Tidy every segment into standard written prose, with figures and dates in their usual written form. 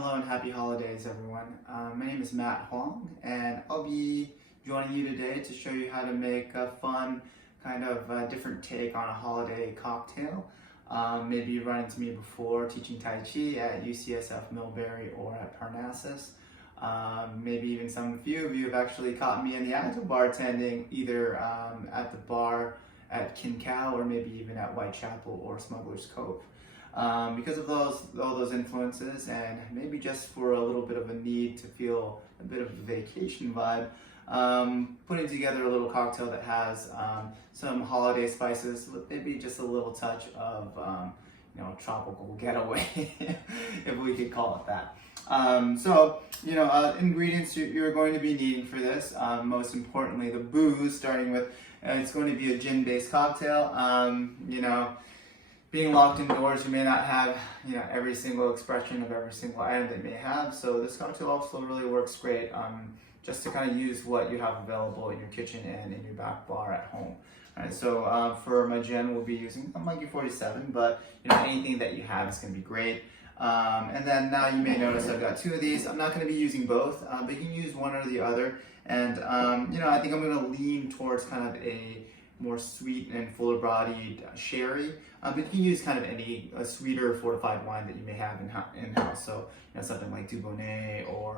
Hello and happy holidays, everyone. My name is Matt Huang, and I'll be joining you today to show you how to make a fun, kind of different take on a holiday cocktail. Maybe you've run into me before teaching Tai Chi at UCSF Millbury or at Parnassus. Maybe even some of you have actually caught me in the act of bartending, either at the bar at Kin Cow or maybe even at Whitechapel or Smuggler's Cove. Because of all those influences, and maybe just for a little bit of a need to feel a bit of a vacation vibe, putting together a little cocktail that has some holiday spices, maybe just a little touch of tropical getaway, if we could call it that. Ingredients you're going to be needing for this, most importantly the booze, starting with, it's going to be a gin-based cocktail. Being locked indoors, you may not have every single expression of every single item that you may have. So this cocktail also really works great just to kind of use what you have available in your kitchen and in your back bar at home. All right, so for my gin, we'll be using a Monkey 47, but anything that you have is going to be great. And then now you may notice I've got two of these. I'm not going to be using both, but you can use one or the other. And I think I'm going to lean towards kind of a more sweet and fuller bodied sherry, but you can use kind of any sweeter fortified wine that you may have in-house. So something like Dubonnet or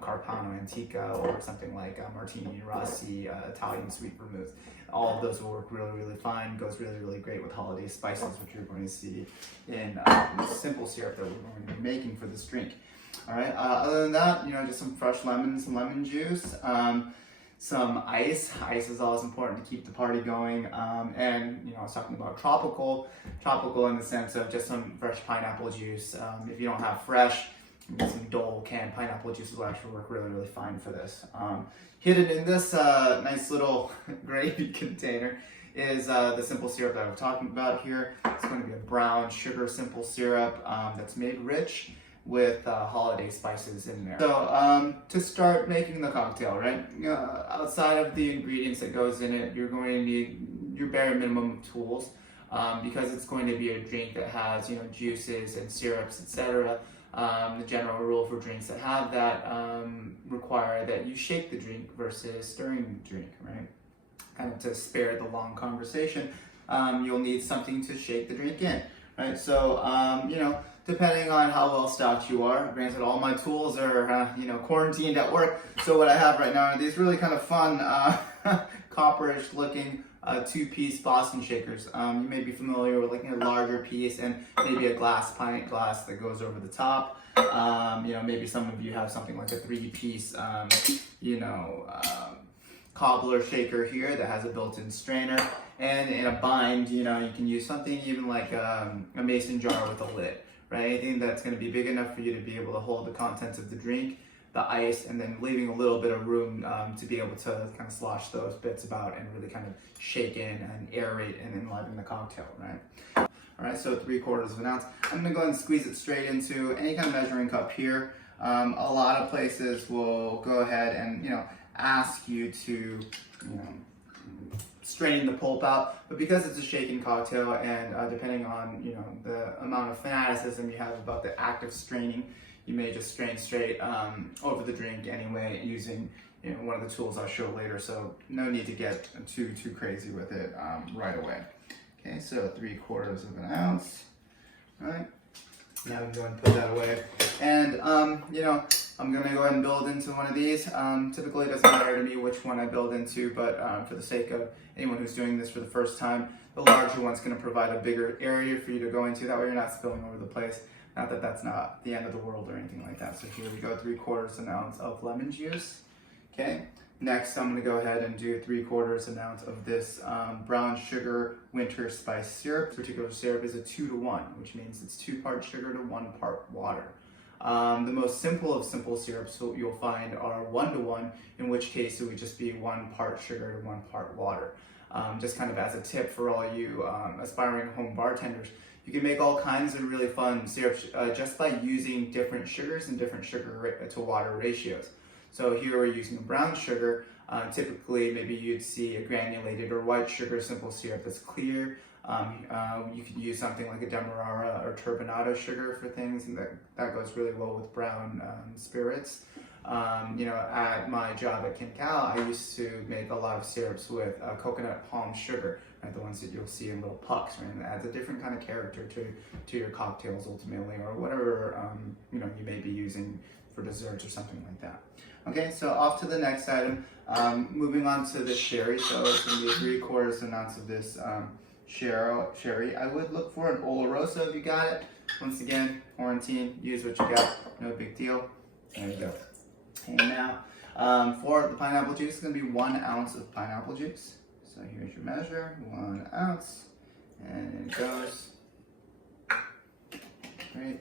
Carpano Antica, or something like Martini Rossi, Italian sweet vermouth. All of those will work really, really fine. Goes really, really great with holiday spices, which you're going to see in the simple syrup that we're going to be making for this drink. All right. Other than that, just some fresh lemon, some lemon juice. Some ice. Ice is always important to keep the party going. And I was talking about tropical in the sense of just some fresh pineapple juice. If you don't have fresh, some Dole canned pineapple juice will actually work really, really fine for this. Hidden in this nice little gravy container is the simple syrup that we're talking about here. It's going to be a brown sugar simple syrup that's made rich with holiday spices in there. So to start making the cocktail, right? Outside of the ingredients that goes in it, you're going to need your bare minimum of tools because it's going to be a drink that has juices and syrups, etc. The general rule for drinks that have that require that you shake the drink versus stirring the drink, right? Kind of to spare the long conversation, you'll need something to shake the drink in, right? So depending on how well stocked you are. Granted, all my tools are, quarantined at work. So what I have right now are these really kind of fun, copperish looking two-piece Boston shakers. You may be familiar with a larger piece and maybe a pint glass that goes over the top. Maybe some of you have something like a three-piece, cobbler shaker here that has a built-in strainer. And in a bind, you can use something even like a mason jar with a lid. Right, anything that's going to be big enough for you to be able to hold the contents of the drink, the ice, and then leaving a little bit of room to be able to kind of slosh those bits about and really kind of shake in and aerate and enliven the cocktail, right? All right, so 3/4 of an ounce. I'm going to go ahead and squeeze it straight into any kind of measuring cup here. A lot of places will go ahead and ask you to strain the pulp out, but because it's a shaken cocktail and depending on the amount of fanaticism you have about the act of straining, you may just strain straight over the drink anyway using one of the tools I'll show later. So no need to get too crazy with it right away. Okay, so 3/4 of an ounce. All right. Now we can go ahead and put that away. And I'm gonna go ahead and build into one of these. Typically it doesn't matter to me which one I build into, but for the sake of anyone who's doing this for the first time, the larger one's gonna provide a bigger area for you to go into. That way you're not spilling over the place. Not that that's not the end of the world or anything like that. So here we go, 3/4 of an ounce of lemon juice. Okay. Next, I'm gonna go ahead and do 3/4 of an ounce of this brown sugar winter spice syrup. This particular syrup is a 2-to-1, which means it's 2 parts sugar to 1 part water. The most simple of simple syrups you'll find are 1-to-1, in which case it would just be 1 part sugar to 1 part water. Just kind of as a tip for all you aspiring home bartenders, you can make all kinds of really fun syrups just by using different sugars and different sugar to water ratios. So here we're using brown sugar. Typically, maybe you'd see a granulated or white sugar simple syrup that's clear. You could use something like a demerara or turbinado sugar for things, and that goes really well with brown spirits. At my job at Kincal, I used to make a lot of syrups with coconut palm sugar, right? The ones that you'll see in little pucks, right? And it adds a different kind of character to your cocktails ultimately, or whatever you may be using for desserts or something like that. Okay, so off to the next item. Moving on to the sherry. So it's going to be 3/4 ounce of this sherry. I would look for an Oloroso if you got it. Once again, quarantine, use what you got, no big deal. There you go. And now, for the pineapple juice, it's going to be 1 ounce of pineapple juice. So here's your measure, 1 ounce, and it goes. Great.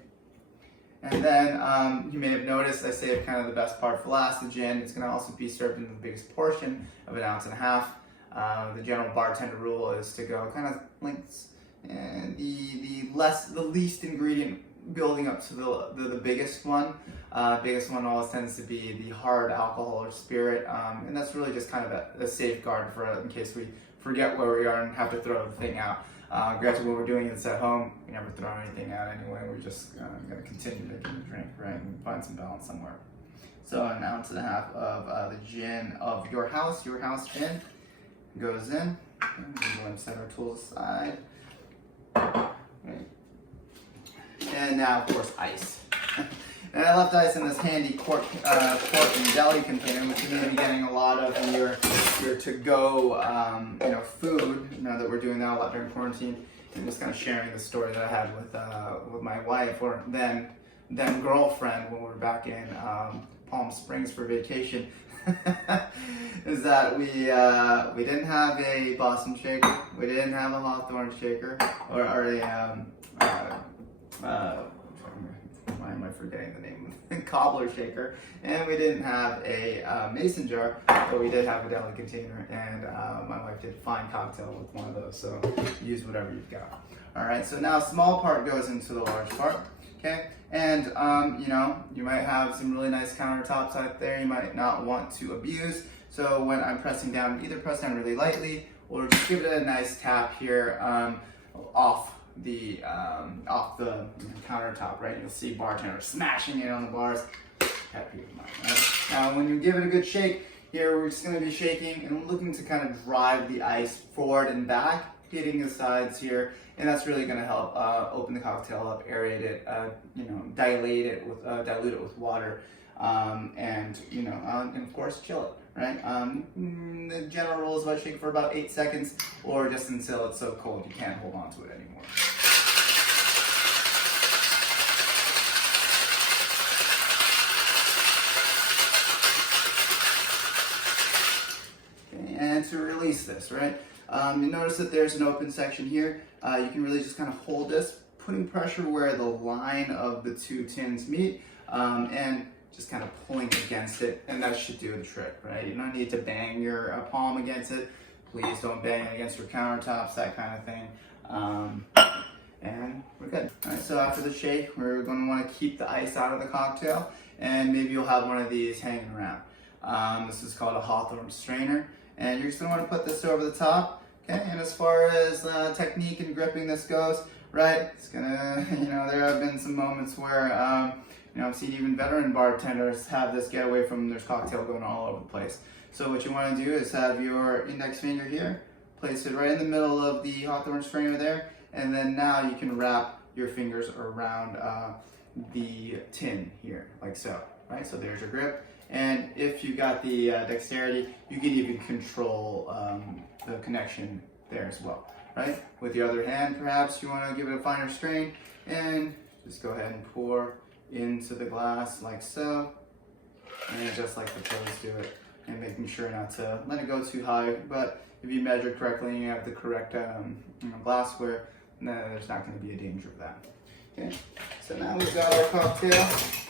And then you may have noticed I saved kind of the best part for last, the gin. It's going to also be served in the biggest portion of 1.5 ounces. The general bartender rule is to go kind of lengths, and the least ingredient building up to the biggest one. Biggest one always tends to be the hard alcohol or spirit, and that's really just kind of a safeguard for in case we forget where we are and have to throw the thing out. Granted, when we're doing this at home, we never throw anything out anyway. We're just going to continue making the drink, right, and find some balance somewhere. So 1.5 ounces of the gin of your house gin goes in. I'm going to set our tools aside. Right. And now, of course, ice. And I left ice in this handy quart and deli container, which you're going to be getting a lot of in your to-go, food. Now that we're doing that a lot during quarantine, and just kind of sharing the story that I had with my wife, or then girlfriend, when we were back in Palm Springs for vacation, is that we didn't have a Boston shaker, we didn't have a Hawthorne shaker, or why am I forgetting the name of the cobbler shaker, and we didn't have a mason jar, but we did have a deli container, and my wife did a fine cocktail with one of those, so use whatever you've got. All right, so now a small part goes into the large part, okay? And you might have some really nice countertops out there you might not want to abuse, so when I'm pressing down, either press down really lightly, or just give it a nice tap here off the countertop, right? You'll see bartenders smashing it on the bars. Pet peeve of mine, right? Now, when you give it a good shake, here we're just going to be shaking and looking to kind of drive the ice forward and back, hitting the sides here, and that's really going to help open the cocktail up, aerate it, dilute it with water, and of course chill it. Right? The general rule is about shake for about 8 seconds, or just until it's so cold you can't hold on to it anymore. Okay, and to release this, right? You notice that there's an open section here. You can really just kind of hold this, putting pressure where the line of the two tins meet, and just kind of pulling against it, and that should do the trick, right? You don't need to bang your palm against it. Please don't bang it against your countertops, that kind of thing. And we're good. All right, so after the shake, we're going to want to keep the ice out of the cocktail, and maybe you'll have one of these hanging around. This is called a Hawthorne strainer, and you're just going to want to put this over the top, okay? And as far as technique and gripping this goes, right, it's gonna, there have been some moments where I've seen even veteran bartenders have this get away from their cocktail going all over the place. So what you want to do is have your index finger here, place it right in the middle of the Hawthorne strainer there, and then now you can wrap your fingers around the tin here, like so, right? So there's your grip, and if you got the dexterity, you can even control the connection there as well, right? With the other hand, perhaps you want to give it a finer strain, and just go ahead and pour into the glass like so, and just like the pros do it, and making sure not to let it go too high. But if you measure correctly and you have the correct glassware, then there's not going to be a danger of that. Okay, so now we've got our cocktail.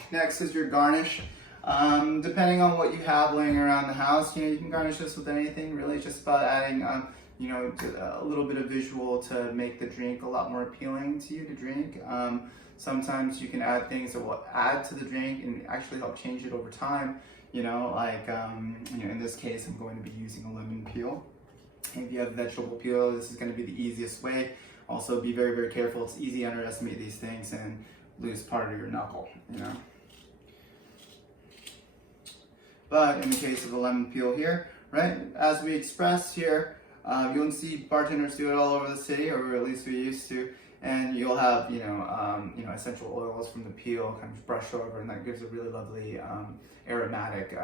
Next is your garnish. Depending on what you have laying around the house, you can garnish this with anything. Really, it's just about adding a little bit of visual to make the drink a lot more appealing to you to drink. Sometimes you can add things that will add to the drink and actually help change it over time. In this case, I'm going to be using a lemon peel. If you have vegetable peel, this is going to be the easiest way. Also, be very, very careful. It's easy to underestimate these things and lose part of your knuckle, you know. But in the case of the lemon peel here, right, as we expressed here, you'll see bartenders do it all over the city, or at least we used to, and you'll have, essential oils from the peel kind of brushed over, and that gives a really lovely aromatic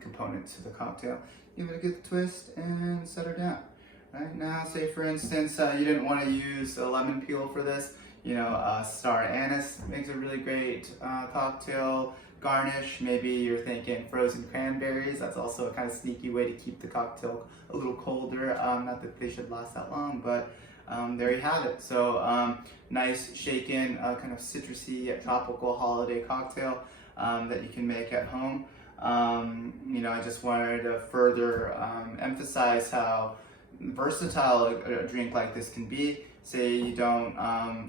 component to the cocktail. Give it a good twist and set her down. Right now, say for instance, you didn't want to use a lemon peel for this, star anise makes a really great cocktail garnish. Maybe you're thinking frozen cranberries. That's also a kind of sneaky way to keep the cocktail a little colder. Not that they should last that long, but there you have it. So nice shaken, kind of citrusy, tropical holiday cocktail that you can make at home. I just wanted to further emphasize how versatile a drink like this can be. Say you don't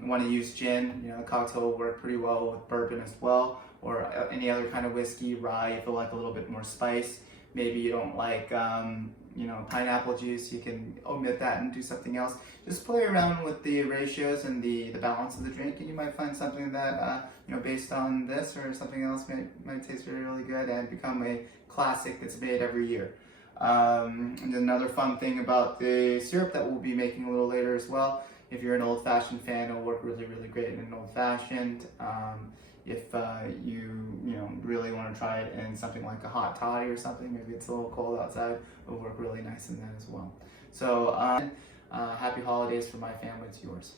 want to use gin, the cocktail will work pretty well with bourbon as well, or any other kind of whiskey. Rye, you feel like a little bit more spice. Maybe you don't like pineapple juice, you can omit that and do something else. Just play around with the ratios and the balance of the drink, and you might find something that based on this or something else might taste really, really good and become a classic that's made every year. And another fun thing about the syrup that we'll be making a little later as well, if you're an old-fashioned fan, it'll work really, really great in an old-fashioned. If you really want to try it in something like a hot toddy or something, maybe it's a little cold outside, it'll work really nice in that as well. So happy holidays from my family to yours.